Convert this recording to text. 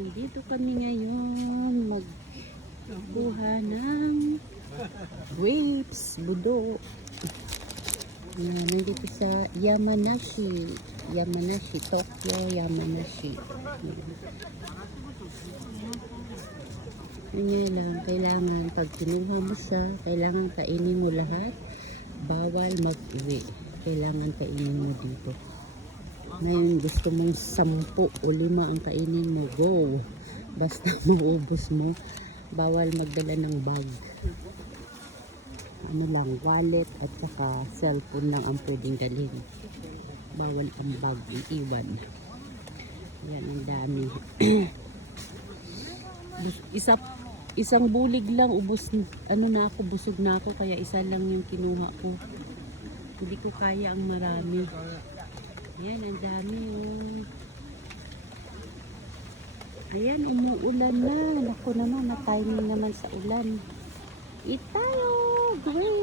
Dito kami ngayon magkuha ng grapes, budo. Nandito sa Yamanashi, Tokyo Yamanashi. Yun lang, kailangan pag kinuha mo siya, kailangan kainin mo lahat. Bawal mag-uwi. Kailangan kainin mo dito. Ngayon gusto mong 10 o 5 ang kainin mo, go. Basta maubos mo, bawal magdala ng bag. Ano lang, wallet at saka cellphone lang ang pwedeng dalhin. Bawal ang bag, iiwan. Yan, ang dami. Isang bulig lang, ubos, busog na ako, kaya isa lang yung kinuha ko. Hindi ko kaya ang marami. Ayan, ang dami oh. Ayan, umuulan na. Naku naman, na-timing naman sa ulan. Eat tayo! Great!